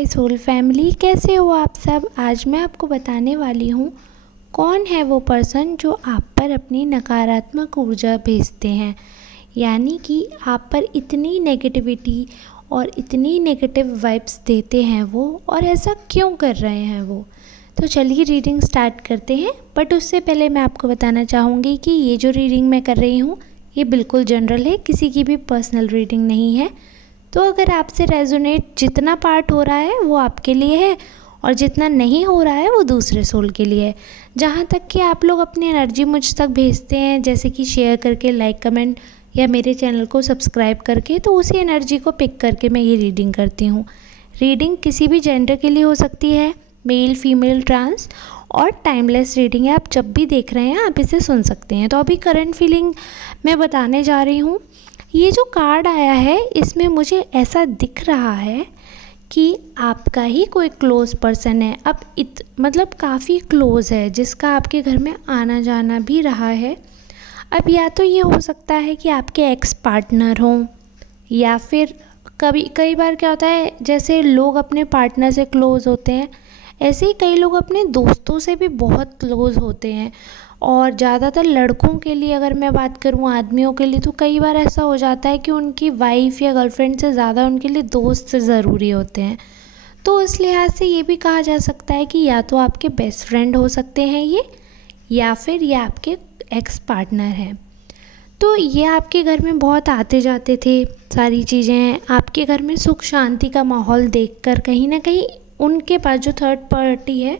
My soul family, कैसे हो आप सब। आज मैं आपको बताने वाली हूँ कौन है वो पर्सन जो आप पर अपनी नकारात्मक ऊर्जा भेजते हैं, यानी कि आप पर इतनी नेगेटिविटी और इतनी नेगेटिव वाइब्स देते हैं वो, और ऐसा क्यों कर रहे हैं वो। तो चलिए रीडिंग स्टार्ट करते हैं। बट उससे पहले मैं आपको बताना चाहूँगी कि ये जो रीडिंग मैं कर रही हूँ ये बिल्कुल जनरल है, किसी की भी पर्सनल रीडिंग नहीं है। तो अगर आपसे रेजोनेट जितना पार्ट हो रहा है वो आपके लिए है और जितना नहीं हो रहा है वो दूसरे सोल के लिए है। जहाँ तक कि आप लोग अपनी एनर्जी मुझ तक भेजते हैं, जैसे कि शेयर करके, लाइक, कमेंट या मेरे चैनल को सब्सक्राइब करके, तो उसी एनर्जी को पिक करके मैं ये रीडिंग करती हूँ। रीडिंग किसी भी जेंडर के लिए हो सकती है, मेल, फीमेल, ट्रांस, और टाइमलेस रीडिंग है। आप जब भी देख रहे हैं आप इसे सुन सकते हैं। तो अभी करंट फीलिंग मैं बताने जा रही हूँ। ये जो कार्ड आया है इसमें मुझे ऐसा दिख रहा है कि आपका ही कोई क्लोज़ पर्सन है, अब मतलब काफ़ी क्लोज़ है, जिसका आपके घर में आना जाना भी रहा है। अब या तो ये हो सकता है कि आपके एक्स पार्टनर हों, या फिर कई बार क्या होता है, जैसे लोग अपने पार्टनर से क्लोज़ होते हैं, ऐसे ही कई लोग अपने दोस्तों से भी बहुत क्लोज़ होते हैं। और ज़्यादातर लड़कों के लिए अगर मैं बात करूँ, आदमियों के लिए, तो कई बार ऐसा हो जाता है कि उनकी वाइफ़ या गर्लफ्रेंड से ज़्यादा उनके लिए दोस्त ज़रूरी होते हैं। तो इस लिहाज से ये भी कहा जा सकता है कि या तो आपके बेस्ट फ्रेंड हो सकते हैं ये, या फिर ये आपके एक्स पार्टनर हैं। तो ये आपके घर में बहुत आते जाते थे, सारी चीज़ें आपके घर में सुख शांति का माहौल देखकर कहीं ना कहीं उनके पास, जो थर्ड पार्टी है,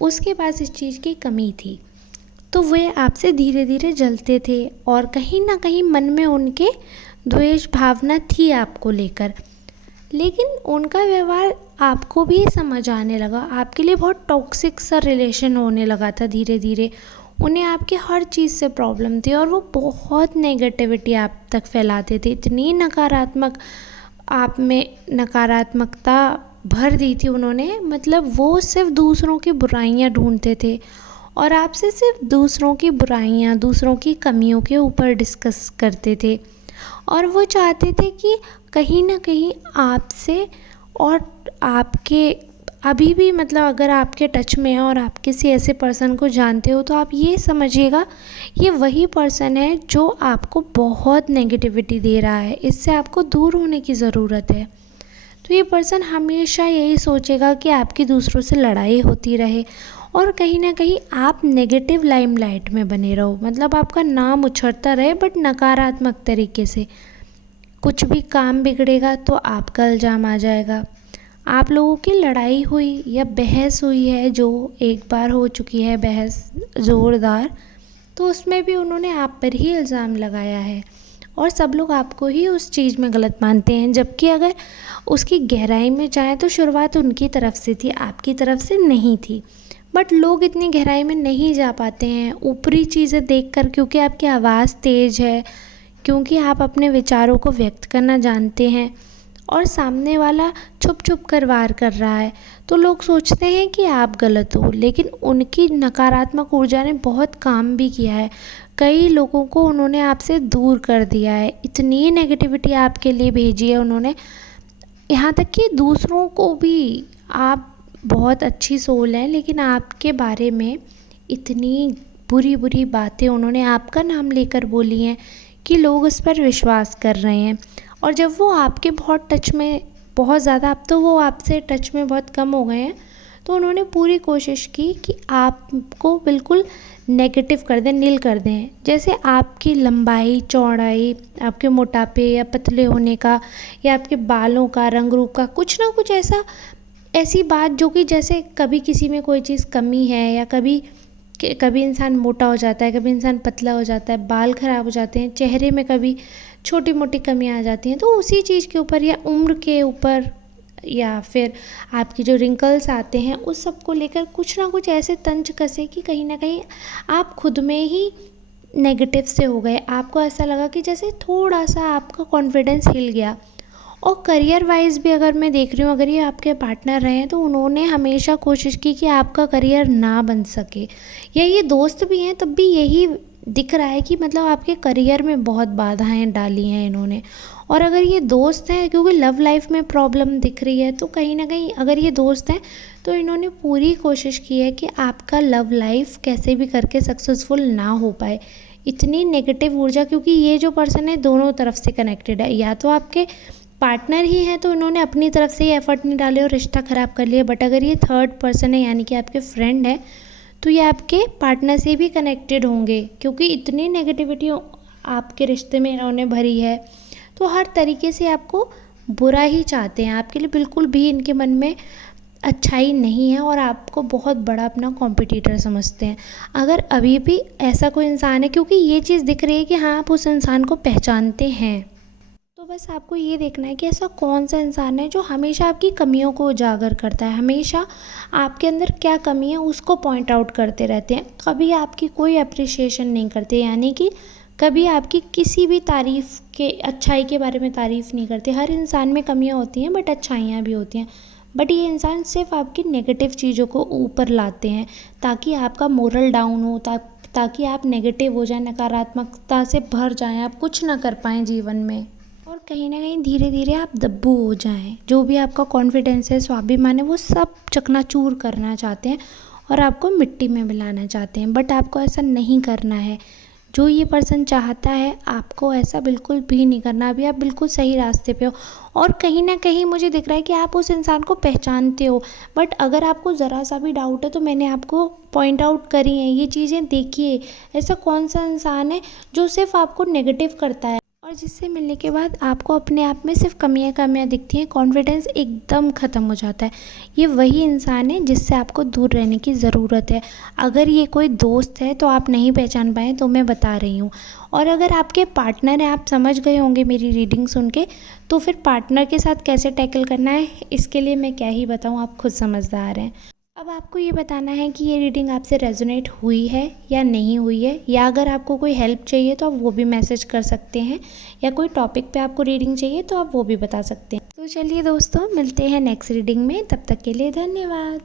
उसके पास इस चीज़ की कमी थी। तो वे आपसे धीरे धीरे जलते थे और कहीं ना कहीं मन में उनके द्वेष भावना थी आपको लेकर। लेकिन उनका व्यवहार आपको भी समझ आने लगा, आपके लिए बहुत टॉक्सिक सा रिलेशन होने लगा था धीरे धीरे। उन्हें आपके हर चीज़ से प्रॉब्लम थी और वो बहुत नेगेटिविटी आप तक फैलाते थे। इतनी नकारात्मक, आप में नकारात्मकता भर दी थी उन्होंने, मतलब वो सिर्फ दूसरों की बुराइयां ढूंढते थे और आपसे सिर्फ दूसरों की बुराइयां, दूसरों की कमियों के ऊपर डिस्कस करते थे। और वो चाहते थे कि कहीं ना कहीं आपसे, और आपके अभी भी, मतलब अगर आपके टच में है और आप किसी ऐसे पर्सन को जानते हो, तो आप ये समझिएगा ये वही पर्सन है जो आपको बहुत नेगेटिविटी दे रहा है। इससे आपको दूर होने की ज़रूरत है। तो ये पर्सन हमेशा यही सोचेगा कि आपकी दूसरों से लड़ाई होती रहे और कहीं ना कहीं आप नेगेटिव लाइमलाइट में बने रहो, मतलब आपका नाम उछड़ता रहे, बट नकारात्मक तरीके से। कुछ भी काम बिगड़ेगा तो आपका इल्ज़ाम आ जाएगा। आप लोगों की लड़ाई हुई या बहस हुई है, जो एक बार हो चुकी है बहस ज़ोरदार, तो उसमें भी उन्होंने आप पर ही इल्ज़ाम लगाया है और सब लोग आपको ही उस चीज़ में गलत मानते हैं। जबकि अगर उसकी गहराई में जाएँ तो शुरुआत उनकी तरफ से थी, आपकी तरफ से नहीं थी। बट लोग इतनी गहराई में नहीं जा पाते हैं ऊपरी चीज़ें देखकर, क्योंकि आपकी आवाज़ तेज़ है, क्योंकि आप अपने विचारों को व्यक्त करना जानते हैं और सामने वाला छुप छुप कर वार कर रहा है, तो लोग सोचते हैं कि आप गलत हो। लेकिन उनकी नकारात्मक ऊर्जा ने बहुत काम भी किया है, कई लोगों को उन्होंने आपसे दूर कर दिया है। इतनी नेगेटिविटी आपके लिए भेजी है उन्होंने, यहाँ तक कि दूसरों को भी, आप बहुत अच्छी सोल है लेकिन आपके बारे में इतनी बुरी बुरी बातें उन्होंने आपका नाम लेकर बोली हैं कि लोग उस पर विश्वास कर रहे हैं। और जब वो आपके बहुत टच में, बहुत ज़्यादा, अब तो वो आपसे टच में बहुत कम हो गए हैं, तो उन्होंने पूरी कोशिश की कि आपको बिल्कुल नेगेटिव कर दें, नील कर दें। जैसे आपकी लंबाई, चौड़ाई, आपके मोटापे या पतले होने का, या आपके बालों का, रंग रूप का, कुछ ना कुछ ऐसी बात जो कि, जैसे कभी किसी में कोई चीज़ कमी है, या कभी इंसान मोटा हो जाता है, कभी इंसान पतला हो जाता है, बाल ख़राब हो जाते हैं, चेहरे में कभी छोटी मोटी कमियां आ जाती हैं, तो उसी चीज़ के ऊपर या उम्र के ऊपर, या फिर आपकी जो रिंकल्स आते हैं, उस सब को लेकर कुछ ना कुछ ऐसे तंज कसे कि कहीं ना कहीं आप खुद में ही नेगेटिव से हो गए। आपको ऐसा लगा कि जैसे थोड़ा सा आपका कॉन्फिडेंस हिल गया। और करियर वाइज भी अगर मैं देख रही हूँ, अगर ये आपके पार्टनर रहे हैं, तो उन्होंने हमेशा कोशिश की कि आपका करियर ना बन सके, या ये दोस्त भी हैं तब भी यही दिख रहा है कि मतलब आपके करियर में बहुत बाधाएं डाली हैं इन्होंने। और अगर ये दोस्त हैं, क्योंकि लव लाइफ में प्रॉब्लम दिख रही है, तो कहीं ना कहीं अगर ये दोस्त हैं तो इन्होंने पूरी कोशिश की है कि आपका लव लाइफ कैसे भी करके सक्सेसफुल ना हो पाए। इतनी नेगेटिव ऊर्जा, क्योंकि ये जो पर्सन है दोनों तरफ से कनेक्टेड है, या तो आपके पार्टनर ही हैं तो इन्होंने अपनी तरफ से ही एफर्ट नहीं डाले और रिश्ता ख़राब कर लिया, बट अगर ये थर्ड पर्सन है यानी कि आपके फ्रेंड है, तो ये आपके पार्टनर से भी कनेक्टेड होंगे, क्योंकि इतनी नेगेटिविटी आपके रिश्ते में इन्होंने भरी है। तो हर तरीके से आपको बुरा ही चाहते हैं, आपके लिए बिल्कुल भी इनके मन में अच्छाई नहीं है और आपको बहुत बड़ा अपना कॉम्पिटिटर समझते हैं। अगर अभी भी ऐसा कोई इंसान है, क्योंकि ये चीज़ दिख रही है कि हाँ आप उस इंसान को पहचानते हैं, तो बस आपको ये देखना है कि ऐसा कौन सा इंसान है जो हमेशा आपकी कमियों को उजागर करता है, हमेशा आपके अंदर क्या कमी है उसको पॉइंट आउट करते रहते हैं, कभी आपकी कोई अप्रिसिएशन नहीं करते, यानी कि कभी आपकी किसी भी तारीफ़ के अच्छाई के बारे में तारीफ़ नहीं करते। हर इंसान में कमियां होती हैं बट अच्छाइयाँ भी होती हैं, बट ये इंसान सिर्फ आपकी नेगेटिव चीज़ों को ऊपर लाते हैं ताकि आपका मोरल डाउन हो, ताकि आप नेगेटिव हो जाए, नकारात्मकता से भर जाएं, आप कुछ ना कर पाएँ जीवन में, और कहीं ना कहीं धीरे धीरे आप दब्बू हो जाएं। जो भी आपका कॉन्फिडेंस है, स्वाभिमान है, वो सब चकनाचूर करना चाहते हैं और आपको मिट्टी में मिलाना चाहते हैं, बट आपको ऐसा नहीं करना है। जो ये पर्सन चाहता है आपको ऐसा बिल्कुल भी नहीं करना। अभी आप बिल्कुल सही रास्ते पे हो और कहीं ना कहीं मुझे दिख रहा है कि आप उस इंसान को पहचानते हो, बट अगर आपको ज़रा सा भी डाउट है तो मैंने आपको पॉइंट आउट करी हैं ये चीज़ें। देखिए ऐसा कौन सा इंसान है जो सिर्फ आपको नेगेटिव करता है और जिससे मिलने के बाद आपको अपने आप में सिर्फ कमियां दिखती हैं, कॉन्फिडेंस एकदम ख़त्म हो जाता है। ये वही इंसान है जिससे आपको दूर रहने की ज़रूरत है। अगर ये कोई दोस्त है तो आप नहीं पहचान पाए तो मैं बता रही हूँ, और अगर आपके पार्टनर है, आप समझ गए होंगे मेरी रीडिंग सुन के, तो फिर पार्टनर के साथ कैसे टैकल करना है इसके लिए मैं क्या ही बताऊँ, आप खुद समझदार हैं। अब आपको ये बताना है कि ये रीडिंग आपसे रेजोनेट हुई है या नहीं हुई है, या अगर आपको कोई हेल्प चाहिए तो आप वो भी मैसेज कर सकते हैं, या कोई टॉपिक पे आपको रीडिंग चाहिए तो आप वो भी बता सकते हैं। तो चलिए दोस्तों, मिलते हैं नेक्स्ट रीडिंग में, तब तक के लिए धन्यवाद।